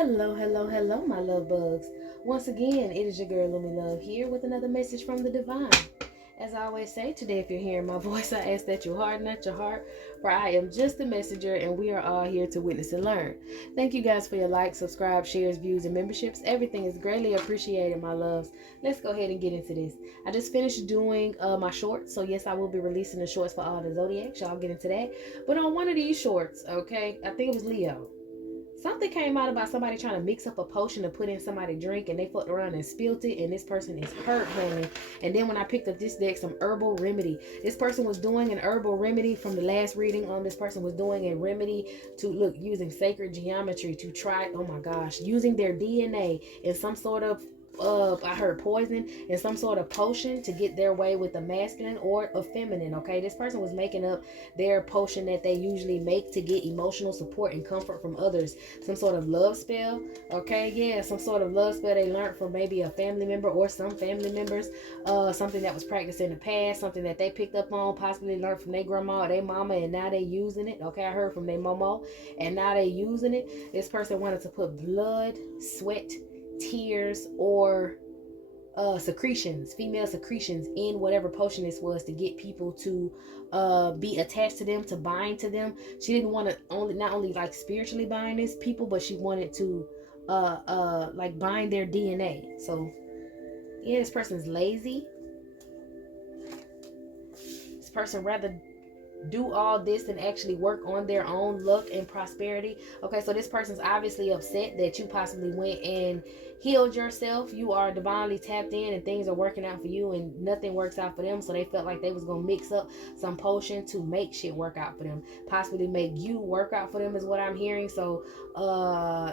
Hello, hello, hello, my love bugs. Once again, it is your girl Lumi Love here with another message from the divine. As I always say, today if you're hearing my voice, I ask that you harden not your heart, for I am just a messenger and we are all here to witness and learn. Thank you guys for your likes, subscribe, shares, views, and memberships. Everything is greatly appreciated, my loves. Let's go ahead and get into this. I just finished doing my shorts, so yes, I will be releasing the shorts for all the zodiacs. Y'all get into that. But on one of these shorts, okay, I think it was Leo. Something came out about somebody trying to mix up a potion to put in somebody's drink and they fucked around and spilled it and this person is hurt, honey. And then when I picked up this deck, some herbal remedy. This person was doing an herbal remedy from the last reading. This person was doing a remedy to look using sacred geometry to try, oh my gosh, using their DNA in some sort of I heard poison and some sort of potion to get their way with the masculine or a feminine. Okay, this person was making up their potion that they usually make to get emotional support and comfort from others, some sort of love spell. Okay, yeah, some sort of love spell they learned from maybe a family member or some family members, something that was practiced in the past, something that they picked up on, possibly learned from their grandma or their mama, and now they using it. Okay, I heard from their momo and now they using it. This person wanted to put blood, sweat, tears, or secretions, female secretions in whatever potion this was to get people to be attached to them, to bind to them. She didn't want to not only like spiritually bind these people, but she wanted to like bind their DNA. So yeah, this person's lazy. This person rather do all this and actually work on their own luck and prosperity. Okay, so this person's obviously upset that you possibly went and healed yourself. You are divinely tapped in and things are working out for you and nothing works out for them, so they felt like they was gonna mix up some potion to make shit work out for them, possibly make you work out for them is what I'm hearing. So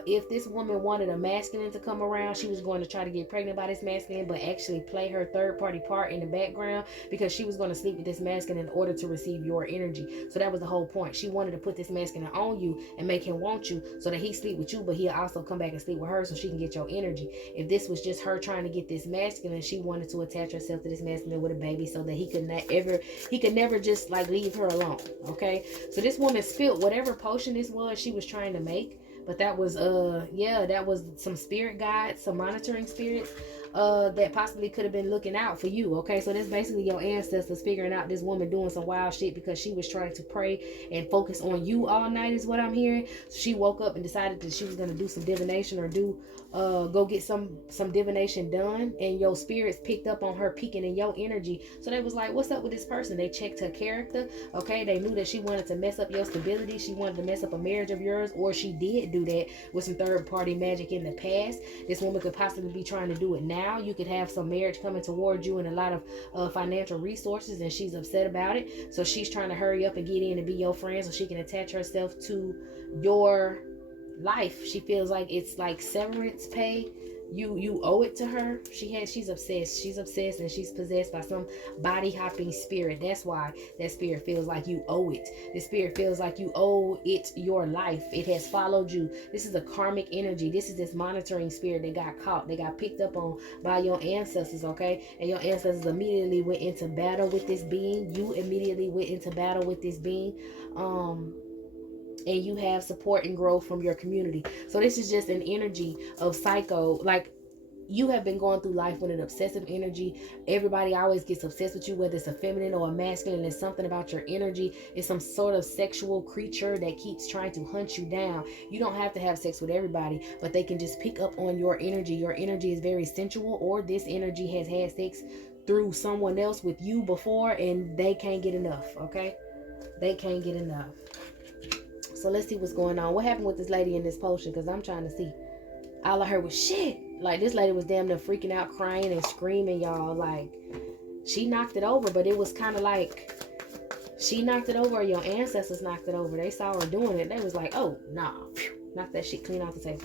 if this woman wanted a masculine to come around, she was going to try to get pregnant by this masculine but actually play her third party part in the background because she was going to sleep with this masculine in order to receive your energy. So that was the whole point. She wanted to put this masculine on you and make him want you so that he sleep with you, but he'll also come back and sleep with her so she can get your energy. If this was just her trying to get this masculine, she wanted to attach herself to this masculine with a baby so that he could never just like leave her alone. Okay, so this woman spilled whatever potion this was she was trying to make, but that was that was some spirit guides, some monitoring spirits that possibly could have been looking out for you. Okay, so that's basically your ancestors figuring out this woman doing some wild shit because she was trying to pray and focus on you all night is what I'm hearing. So she woke up and decided that she was going to do some divination or do go get some divination done, and your spirits picked up on her peaking in your energy. So they was like, what's up with this person? They checked her character. Okay, they knew that she wanted to mess up your stability, she wanted to mess up a marriage of yours, or she did do that with some third party magic in the past. This woman could possibly be trying to do it now. You could have some marriage coming towards you and a lot of financial resources, and she's upset about it, so she's trying to hurry up and get in and be your friend so she can attach herself to your life. She feels like it's like severance pay. You owe it to her. She's obsessed and she's possessed by some body hopping spirit. That's why that spirit feels like you owe it. The spirit feels like you owe it your life. It has followed you. This is a karmic energy. This is this monitoring spirit that got caught, they got picked up on by your ancestors. Okay, and your ancestors immediately went into battle with this being. You immediately went into battle with this being, and you have support and growth from your community. So this is just an energy of psycho, like you have been going through life with an obsessive energy. Everybody always gets obsessed with you, whether it's a feminine or a masculine. There's something about your energy. It's some sort of sexual creature that keeps trying to hunt you down. You don't have to have sex with everybody, but they can just pick up on your energy. Your energy is very sensual, or this energy has had sex through someone else with you before and they can't get enough. Okay, they can't get enough. So let's see what's going on. What happened with this lady in this potion? Because I'm trying to see. All I heard was shit. Like this lady was damn near freaking out, crying and screaming, y'all. Like she knocked it over, but it was kind of like she knocked it over or your ancestors knocked it over. They saw her doing it. They was like, oh, nah. Knock that shit clean off the table.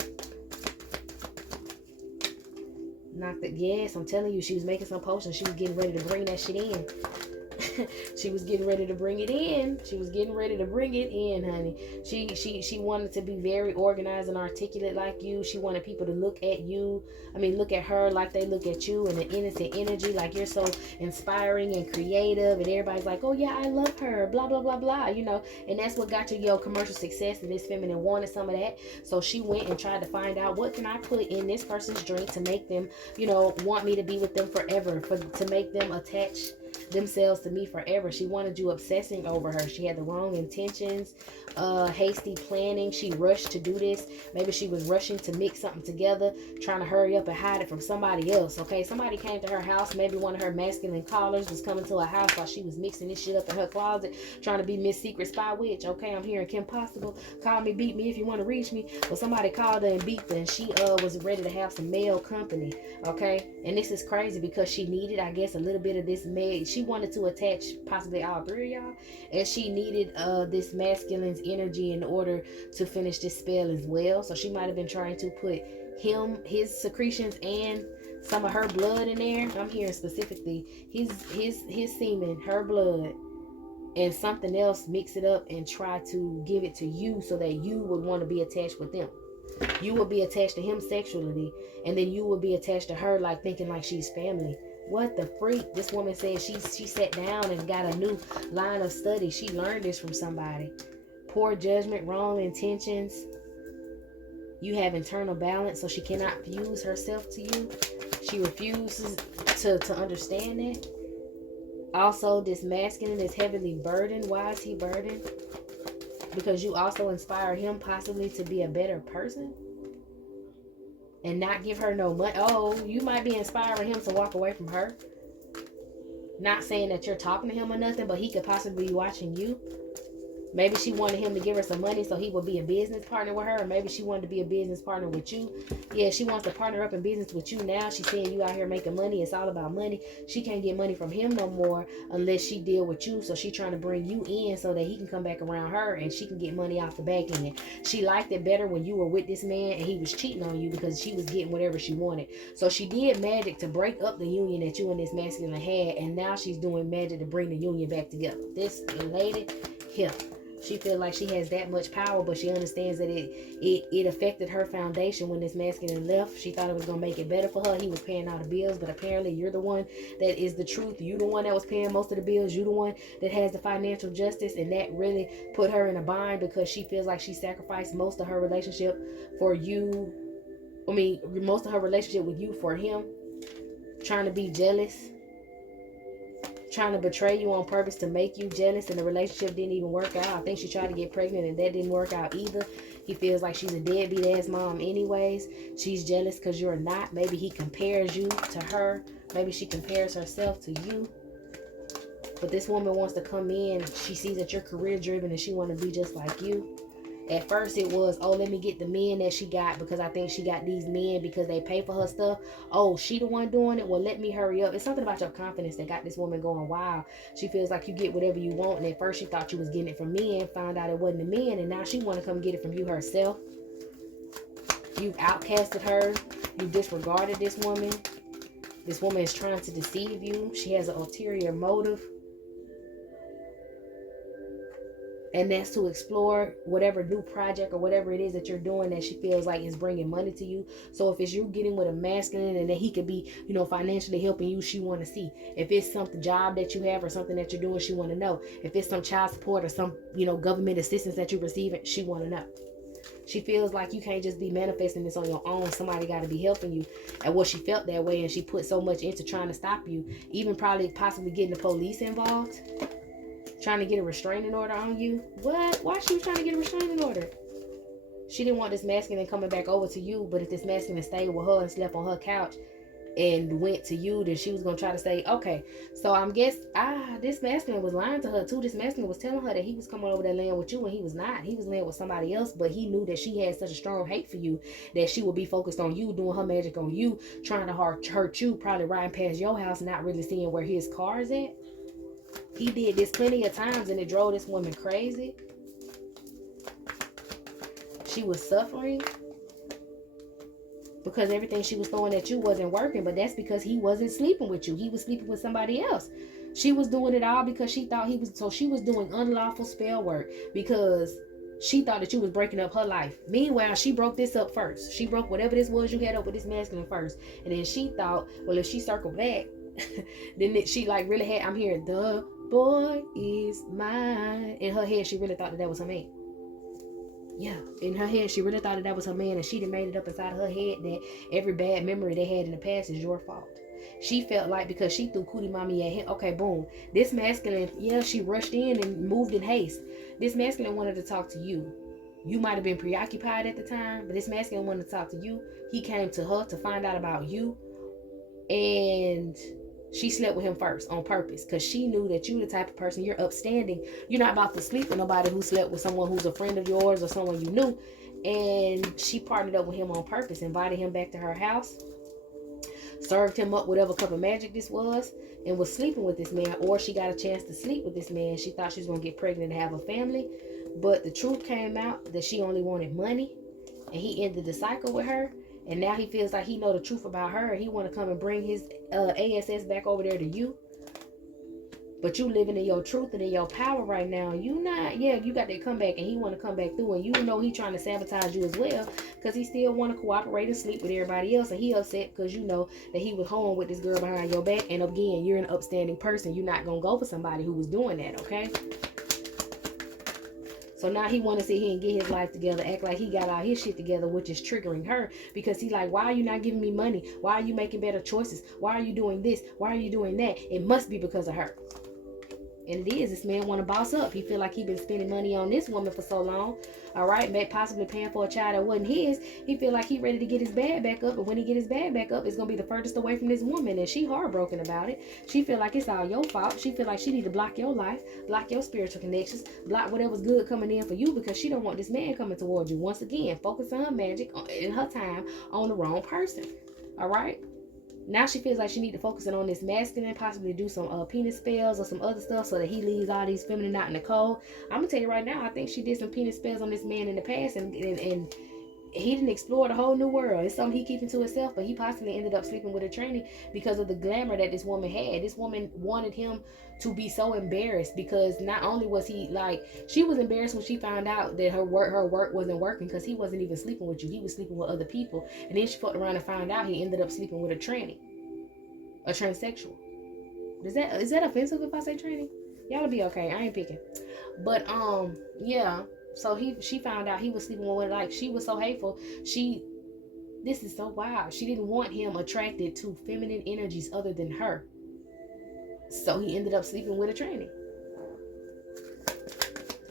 Knocked it. Yes, I'm telling you, she was making some potion. She was getting ready to bring that shit in. She was getting ready to bring it in. She was getting ready to bring it in, honey. She wanted to be very organized and articulate like you. She wanted people to look at you. Look at her like they look at you, in an innocent energy, like you're so inspiring and creative, and everybody's like, oh yeah, I love her, blah blah blah blah, and that's what got you your commercial success. And this feminine wanted some of that, so she went and tried to find out, what can I put in this person's drink to make them, want me to be with them forever, to make them attach themselves to me forever. She wanted you obsessing over her. She had the wrong intentions, hasty planning. She rushed to do this. Maybe she was rushing to mix something together, trying to hurry up and hide it from somebody else. Okay, somebody came to her house. Maybe one of her masculine callers was coming to her house while she was mixing this shit up in her closet, trying to be Miss Secret Spy Witch. Okay, I'm hearing Kim Possible. Call me, beat me if you want to reach me. But somebody called her and beat her, and she was ready to have some male company. Okay, and this is crazy because she needed, I guess, a little bit of this male. She wanted to attach possibly all three of y'all, and she needed this masculine's energy in order to finish this spell as well. So she might have been trying to put his secretions and some of her blood in there. I'm hearing specifically his semen, her blood, and something else, mix it up and try to give it to you so that you would want to be attached with them. You would be attached to him sexually, and then you would be attached to her, like thinking like she's family. What the freak? This woman said she sat down and got a new line of study. She learned this from somebody. Poor judgment, wrong intentions. You have internal balance, so she cannot fuse herself to you. She refuses to understand that. Also, this masculine is heavily burdened. Why is he burdened? Because you also inspire him possibly to be a better person and not give her no money. Oh, you might be inspiring him to walk away from her. Not saying that you're talking to him or nothing, but he could possibly be watching you. Maybe she wanted him to give her some money so he would be a business partner with her. Or maybe she wanted to be a business partner with you. Yeah, she wants to partner up in business with you now. She's saying you out here making money. It's all about money. She can't get money from him no more unless she deal with you. So she's trying to bring you in so that he can come back around her and she can get money off the back end. She liked it better when you were with this man and he was cheating on you because she was getting whatever she wanted. So she did magic to break up the union that you and this masculine had. And now she's doing magic to bring the union back together. This lady here. She feels like she has that much power, but she understands that it affected her foundation when this masculine left. She thought it was going to make it better for her. He was paying all the bills, but apparently you're the one that is the truth. You're the one that was paying most of the bills. You're the one that has the financial justice, and that really put her in a bind because she feels like she sacrificed most of her relationship for you. Most of her relationship with you for him. Trying to be jealous. Trying to betray you on purpose to make you jealous, and the relationship didn't even work out. I think she tried to get pregnant and that didn't work out either. He feels like she's a deadbeat ass mom anyways. She's jealous because you're not. Maybe he compares you to her. Maybe she compares herself to you. But this woman wants to come in. She sees that you're career driven and she wants to be just like you. At first it was, oh, let me get the men that she got because I think she got these men because they pay for her stuff. Oh, she the one doing it? Well, let me hurry up. It's something about your confidence that got this woman going wild. She feels like you get whatever you want, and at first she thought you was getting it from men, found out it wasn't the men, and now she want to come get it from you herself. You've outcasted her. You disregarded this woman. This woman is trying to deceive you. She has an ulterior motive. And that's to explore whatever new project or whatever it is that you're doing that she feels like is bringing money to you. So if it's you getting with a masculine and that he could be, financially helping you, she want to see. If it's some job that you have or something that you're doing, she want to know. If it's some child support or some, government assistance that you're receiving, she want to know. She feels like you can't just be manifesting this on your own. Somebody got to be helping you. And what she felt that way, and she put so much into trying to stop you, even probably possibly getting the police involved. Trying to get a restraining order on you. What? Why she was trying to get a restraining order? She didn't want this masculine coming back over to you, but if this masculine stayed with her and slept on her couch and went to you, then she was going to try to say, okay, so I'm this masculine was lying to her too. This masculine was telling her that he was coming over there laying with you, and he was not. He was laying with somebody else, but he knew that she had such a strong hate for you that she would be focused on you, doing her magic on you, trying to hurt you, probably riding past your house, not really seeing where his car is at. He did this plenty of times and it drove this woman crazy. She was suffering because everything she was throwing at you wasn't working, but that's because he wasn't sleeping with you. He was sleeping with somebody else. She was doing it all because she thought he was, so she was doing unlawful spell work because she thought that you was breaking up her life. Meanwhile, she broke this up first. She broke whatever this was you had up with this masculine first. And then she thought, well, if she circled back, then she like really had, I'm hearing, the boy is mine. In her head, she really thought that that was her man. Yeah, in her head, she really thought that that was her man, and she done made it up inside her head that every bad memory they had in the past is your fault. She felt like because she threw cootie mommy at him, okay, boom. This masculine, yeah, she rushed in and moved in haste. This masculine wanted to talk to you. You might have been preoccupied at the time, but this masculine wanted to talk to you. He came to her to find out about you, and she slept with him first on purpose because she knew that you the type of person, you're upstanding. You're not about to sleep with nobody who slept with someone who's a friend of yours or someone you knew. And she partnered up with him on purpose, invited him back to her house, served him up whatever cup of magic this was, and was sleeping with this man. Or she got a chance to sleep with this man. She thought she was going to get pregnant and have a family. But the truth came out that she only wanted money, and he ended the cycle with her. And now he feels like he know the truth about her, and he want to come and bring his ASS back over there to you. But you living in your truth and in your power right now. You not, yeah, you got that comeback, and he want to come back through, and you know he trying to sabotage you as well because he still want to cooperate and sleep with everybody else, and he upset because you know that he was home with this girl behind your back. And again, you're an upstanding person. You're not gonna go for somebody who was doing that, okay? So now he want to sit here and get his life together, act like he got all his shit together, which is triggering her because he's like, why are you not giving me money? Why are you making better choices? Why are you doing this? Why are you doing that? It must be because of her. And it is. This man want to boss up. He feel like he been spending money on this woman for so long. All right, possibly paying for a child that wasn't his. He feel like he ready to get his bag back up. But when he get his bag back up, it's going to be the furthest away from this woman. And she heartbroken about it. She feel like it's all your fault. She feel like she need to block your life, block your spiritual connections, block whatever's good coming in for you because she don't want this man coming towards you. Once again, focus on her magic in her time on the wrong person. All right. Now she feels like she need to focus on this masculine, possibly do some penis spells or some other stuff so that he leaves all these feminine out in the cold. I'm gonna tell you right now, I think she did some penis spells on this man in the past, and he didn't explore the whole new world. It's something he keeping to himself, but he possibly ended up sleeping with a tranny because of the glamour that this woman had. This woman wanted him to be so embarrassed because not only was he like, she was embarrassed when she found out that her work wasn't working because he wasn't even sleeping with you. He was sleeping with other people. And then she fucked around and found out he ended up sleeping with a tranny, a transsexual. Is that offensive if I say tranny? Y'all be okay. I ain't picking. But yeah. So she found out he was sleeping with her. Like, she was so hateful. This is so wild. She didn't want him attracted to feminine energies other than her. So he ended up sleeping with a tranny.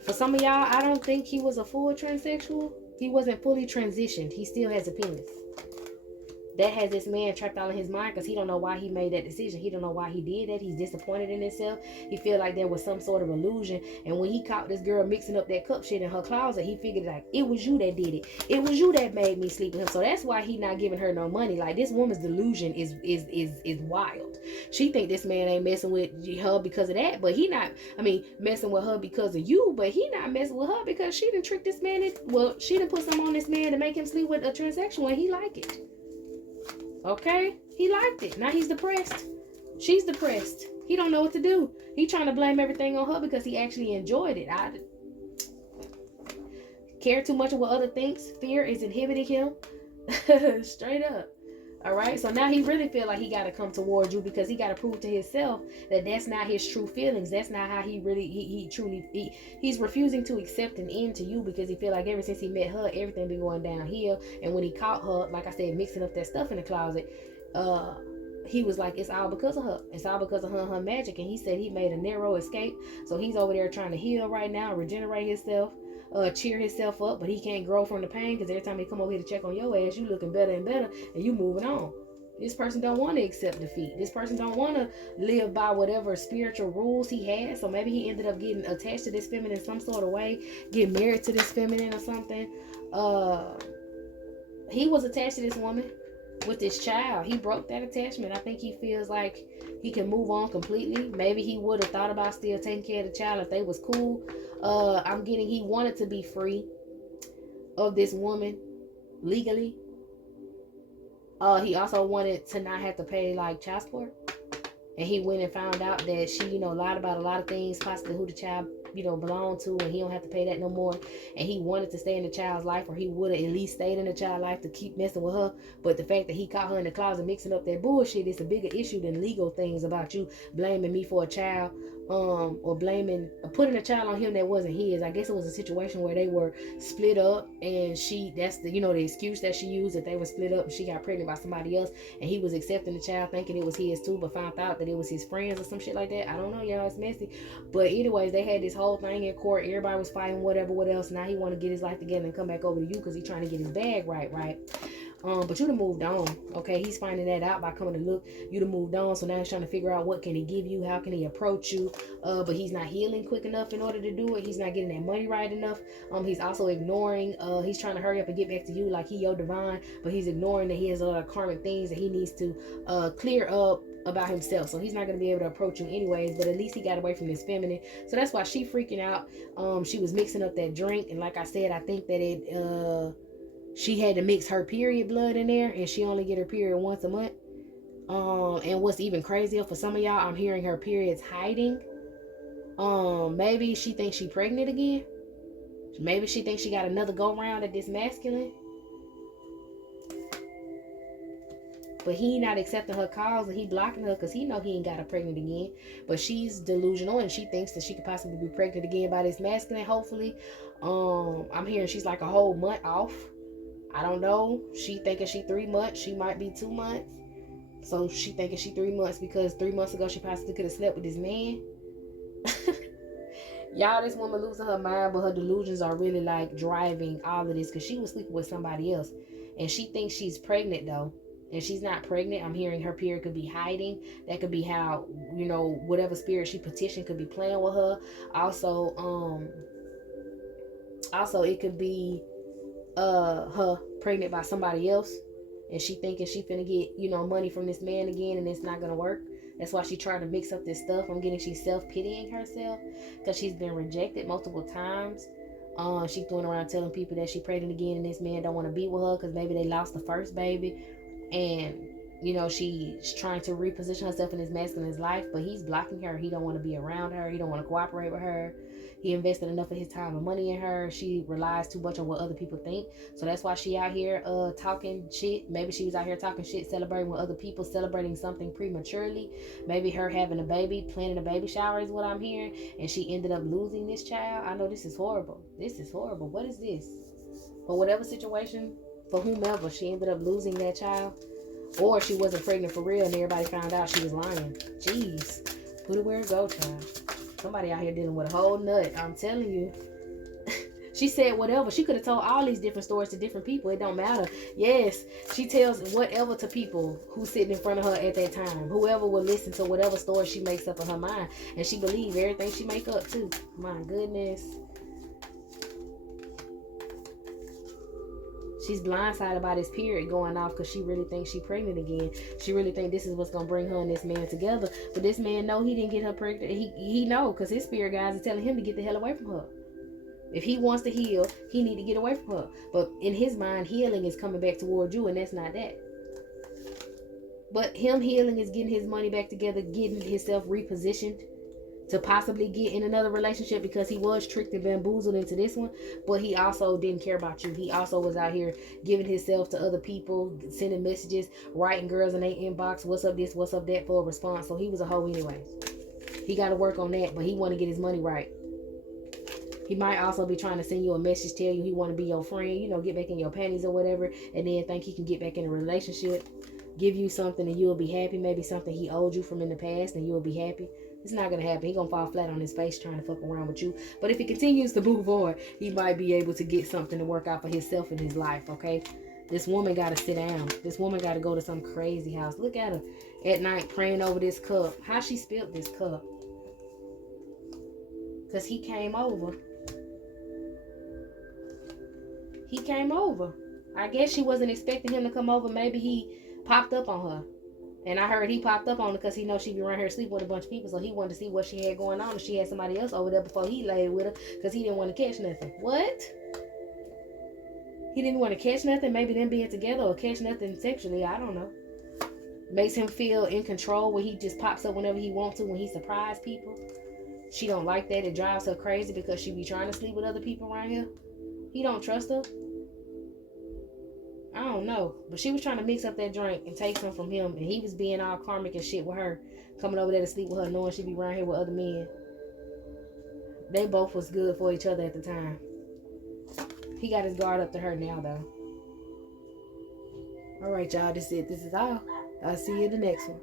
For some of y'all, I don't think he was a full transsexual. He wasn't fully transitioned. He still has a penis. That has this man trapped all in his mind because he don't know why he made that decision. He don't know why he did that. He's disappointed in himself. He feel like there was some sort of illusion. And when he caught this girl mixing up that cup shit in her closet, he figured like, it was you that did it. It was you that made me sleep with him. So that's why he not giving her no money. Like, this woman's delusion is wild. She think this man ain't messing with her because of that, but he not, messing with her because of you, but he not messing with her because she done tricked this man. She done put something on this man to make him sleep with a transsexual, and he like it. Okay, he liked it. Now he's depressed. She's depressed. He don't know what to do. He trying to blame everything on her because he actually enjoyed it. I care too much of what other thinks. Fear is inhibiting him. Straight up. All right, so now he really feel like he got to come towards you because he got to prove to himself that that's not his true feelings. That's not how he really, he's refusing to accept an end to you because he feel like ever since he met her, everything been going downhill. And when he caught her, like I said, mixing up that stuff in the closet, he was like, it's all because of her. It's all because of her and her magic. And he said he made a narrow escape. So he's over there trying to heal right now, regenerate himself. Cheer himself up, but he can't grow from the pain because every time he come over here to check on your ass, you looking better and better, and you moving on. This person don't want to accept defeat. This person don't want to live by whatever spiritual rules he had. So maybe he ended up getting attached to this feminine in some sort of way, get married to this feminine or something. He was attached to this woman with this child. He broke that attachment. I think he feels like he can move on completely. Maybe he would have thought about still taking care of the child if they was cool. I'm getting he wanted to be free of this woman legally. He also wanted to not have to pay like child support. And he went and found out that she, lied about a lot of things, possibly who the child, belonged to, and he don't have to pay that no more. And he wanted to stay in the child's life, or he would have at least stayed in the child's life to keep messing with her. But the fact that he caught her in the closet mixing up that bullshit is a bigger issue than legal things about you blaming me for a child, or putting a child on him that wasn't his. I guess it was a situation where they were split up, and that's the excuse that she used, that they were split up and she got pregnant by somebody else, and he was accepting the child thinking it was his too, but found out that it was his friends or some shit like that. I don't know, y'all, it's messy. But anyways, they had this whole thing in court. Everybody was fighting, whatever, what else. Now he want to get his life together and come back over to you because he's trying to get his bag right. But you done moved on. Okay, he's finding that out by coming to look. You done moved on, so now he's trying to figure out what can he give you, how can he approach you. But he's not healing quick enough in order to do it. He's not getting that money right enough. He's also ignoring. He's trying to hurry up and get back to you like he your divine, but he's ignoring that he has a lot of karmic things that he needs to clear up about himself. So he's not going to be able to approach you anyways, but at least he got away from this feminine. So that's why she freaking out. She was mixing up that drink, and like I said, I think that she had to mix her period blood in there, and she only get her period once a month. And what's even crazier for some of y'all, I'm hearing her period's hiding. Maybe she thinks she pregnant again. Maybe she thinks she got another go round at this masculine. But he not accepting her calls, and he blocking her because he know he ain't got her pregnant again. But she's delusional, and she thinks that she could possibly be pregnant again by this masculine, hopefully. I'm hearing she's like a whole month off. I don't know. She thinking she 3 months. She might be 2 months. So she thinking she 3 months because 3 months ago she possibly could have slept with this man. Y'all, this woman losing her mind, but her delusions are really like driving all of this because she was sleeping with somebody else. And she thinks she's pregnant though. And she's not pregnant. I'm hearing her period could be hiding. That could be how, whatever spirit she petitioned could be playing with her. Also it could be her pregnant by somebody else, and she thinking she finna get money from this man again, and it's not gonna work. That's why she trying to mix up this stuff. I'm getting she's self-pitying herself because she's been rejected multiple times. She's going around telling people that she pregnant again, and this man don't want to be with her because maybe they lost the first baby, and she's trying to reposition herself in his masculine's life, but he's blocking her. He don't want to be around her. He don't want to cooperate with her. He invested enough of his time and money in her. She relies too much on what other people think. So that's why she out here talking shit. Maybe she was out here talking shit, celebrating with other people, celebrating something prematurely. Maybe her having a baby, planning a baby shower is what I'm hearing. And she ended up losing this child. I know this is horrible. This is horrible. What is this? For whatever situation, for whomever, she ended up losing that child. Or she wasn't pregnant for real and everybody found out she was lying. Jeez. Put it where it go, child. Somebody out here dealing with a whole nut. I'm telling you. She said whatever. She could have told all these different stories to different people. It don't matter. Yes, she tells whatever to people who's sitting in front of her at that time. Whoever will listen to whatever story she makes up in her mind. And she believes everything she make up too. My goodness. She's blindsided by this period going off because she really thinks she's pregnant again. She really thinks this is what's going to bring her and this man together. But this man know he didn't get her pregnant. He know because his spirit guides are telling him to get the hell away from her. If he wants to heal, he need to get away from her. But in his mind, healing is coming back toward you, and that's not that. But him healing is getting his money back together, getting himself repositioned to possibly get in another relationship because he was tricked and bamboozled into this one, but he also didn't care about you. He also was out here giving himself to other people, sending messages, writing girls in their inbox, what's up this, what's up that, for a response. So he was a hoe anyways. He got to work on that, but he want to get his money right. He might also be trying to send you a message, tell you he want to be your friend, get back in your panties or whatever, and then think he can get back in a relationship, give you something and you'll be happy, maybe something he owed you from in the past and you'll be happy. It's not going to happen. He's going to fall flat on his face trying to fuck around with you. But if he continues to move on, he might be able to get something to work out for himself in his life, okay? This woman got to sit down. This woman got to go to some crazy house. Look at her at night praying over this cup. How she spilled this cup? Because he came over. He came over. I guess she wasn't expecting him to come over. Maybe he popped up on her. And I heard he popped up on her because he knows she be around here sleeping with a bunch of people. So he wanted to see what she had going on. If she had somebody else over there before he laid with her. Because he didn't want to catch nothing. What? He didn't want to catch nothing? Maybe them being together or catch nothing sexually. I don't know. makes him feel in control when he just pops up whenever he wants to, when he surprise people. She don't like that. It drives her crazy because she be trying to sleep with other people around here. He don't trust her. I don't know. But she was trying to mix up that drink and take some from him. And he was being all karmic and shit with her. Coming over there to sleep with her, knowing she be around here with other men. They both was good for each other at the time. He got his guard up to her now, though. Alright, y'all. This is it. This is all. I'll see you in the next one.